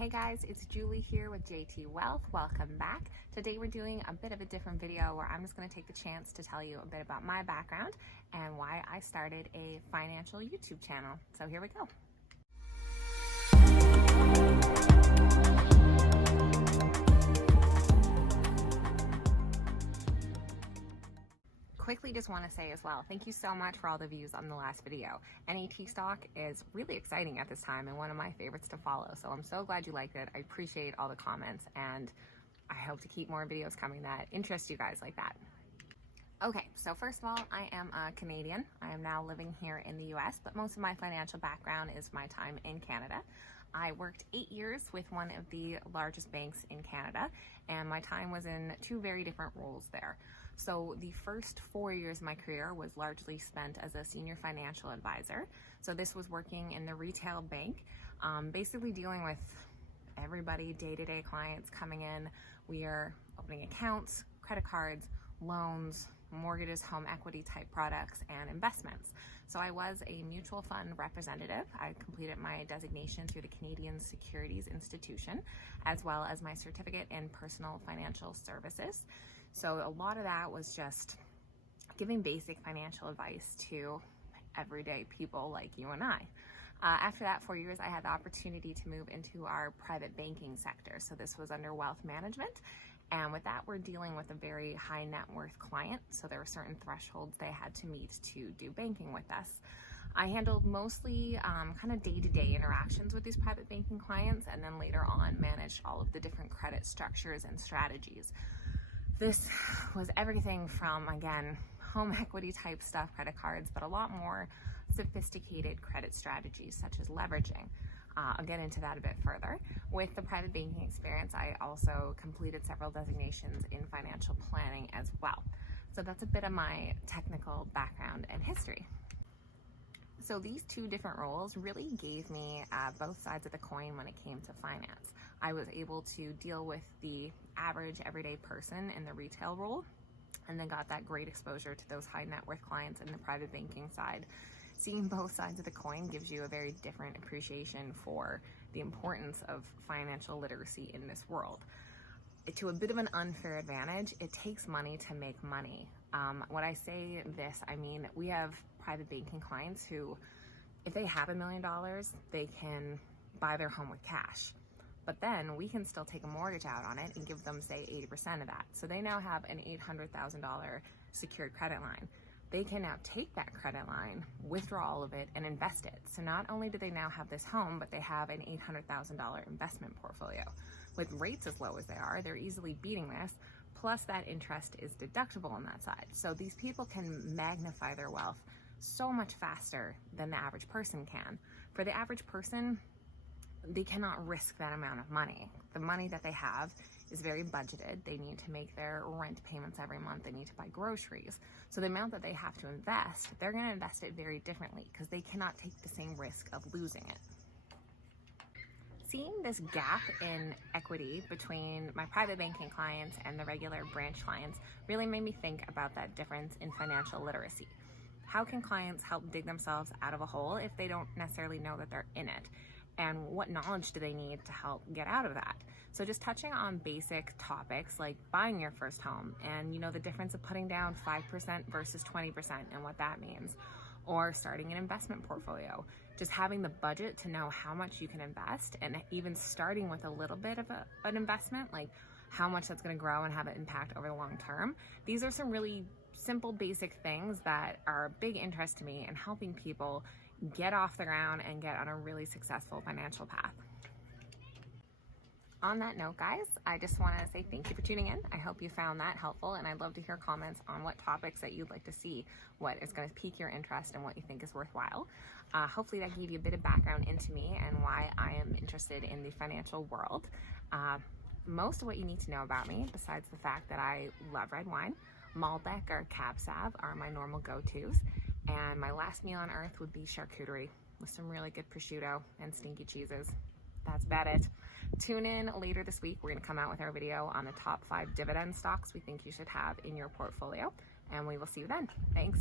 Hey guys, it's Julie here with JT Wealth. Welcome back. Today we're doing a bit of a different video where I'm just going to take the chance to tell you a bit about my background and why I started a financial YouTube channel. So here we go. Quickly just want to say as well, thank you so much for all the views on the last video. NET stock is really exciting at this time and one of my favorites to follow. So I'm so glad you liked it. I appreciate all the comments and I hope to keep more videos coming that interest you guys like that. Okay, so first of all, I am a Canadian. I am now living here in the US, but most of my financial background is my time in Canada. I worked 8 years with one of the largest banks in Canada, and my time was in two very different roles there. So the first 4 years of my career was largely spent as a senior financial advisor. So this was working in the retail bank, basically dealing with everybody, day-to-day clients coming in. We are opening accounts, credit cards, loans, mortgages, home equity type products, and investments. So I was a mutual fund representative. I completed my designation through the Canadian Securities Institution, as well as my certificate in personal financial services. So a lot of that was just giving basic financial advice to everyday people like you and I. After that 4 years, I had the opportunity to move into our private banking sector. So this was under wealth management. And with that, we're dealing with a very high net worth client. So there were certain thresholds they had to meet to do banking with us. I handled mostly kind of day-to-day interactions with these private banking clients, and then later on managed all of the different credit structures and strategies. This was everything from, again, home equity type stuff, credit cards, but a lot more sophisticated credit strategies such as leveraging. I'll get into that a bit further. With the private banking experience, I also completed several designations in financial planning as well. So that's a bit of my technical background and history. So these two different roles really gave me both sides of the coin when it came to finance. I was able to deal with the average everyday person in the retail role, and then got that great exposure to those high net worth clients in the private banking side. Seeing both sides of the coin gives you a very different appreciation for the importance of financial literacy in this world. To a bit of an unfair advantage, it takes money to make money. When I say this, I mean we have private banking clients who, if they have $1 million, they can buy their home with cash. But then we can still take a mortgage out on it and give them, say, 80% of that. So they now have an $800,000 secured credit line. They can now take that credit line, withdraw all of it, and invest it. So not only do they now have this home, but they have an $800,000 investment portfolio. With rates as low as they are, they're easily beating this, plus that interest is deductible on that side. So these people can magnify their wealth so much faster than the average person can. For the average person, they cannot risk that amount of money. The money that they have is very budgeted. They need to make their rent payments every month. They need to buy groceries. So the amount that they have to invest, they're going to invest it very differently because they cannot take the same risk of losing it. Seeing this gap in equity between my private banking clients and the regular branch clients really made me think about that difference in financial literacy. How can clients help dig themselves out of a hole if they don't necessarily know that they're in it? And what knowledge do they need to help get out of that? So just touching on basic topics like buying your first home and the difference of putting down 5% versus 20% and what that means, or starting an investment portfolio, just having the budget to know how much you can invest, and even starting with a little bit of an investment, like how much that's going to grow and have an impact over the long term. These are some really simple basic things that are a big interest to me in helping people get off the ground and get on a really successful financial path. On that note, guys, I just want to say thank you for tuning in. I hope you found that helpful, and I'd love to hear comments on what topics that you'd like to see, what is going to pique your interest, and what you think is worthwhile. Hopefully that gave you a bit of background into me and why I am interested in the financial world. Most of what you need to know about me, besides the fact that I love red wine, Malbec or Cab Sav are my normal go-tos. And my last meal on earth would be charcuterie with some really good prosciutto and stinky cheeses. That's about it. Tune in later this week. We're going to come out with our video on the top 5 dividend stocks we think you should have in your portfolio. And we will see you then. Thanks.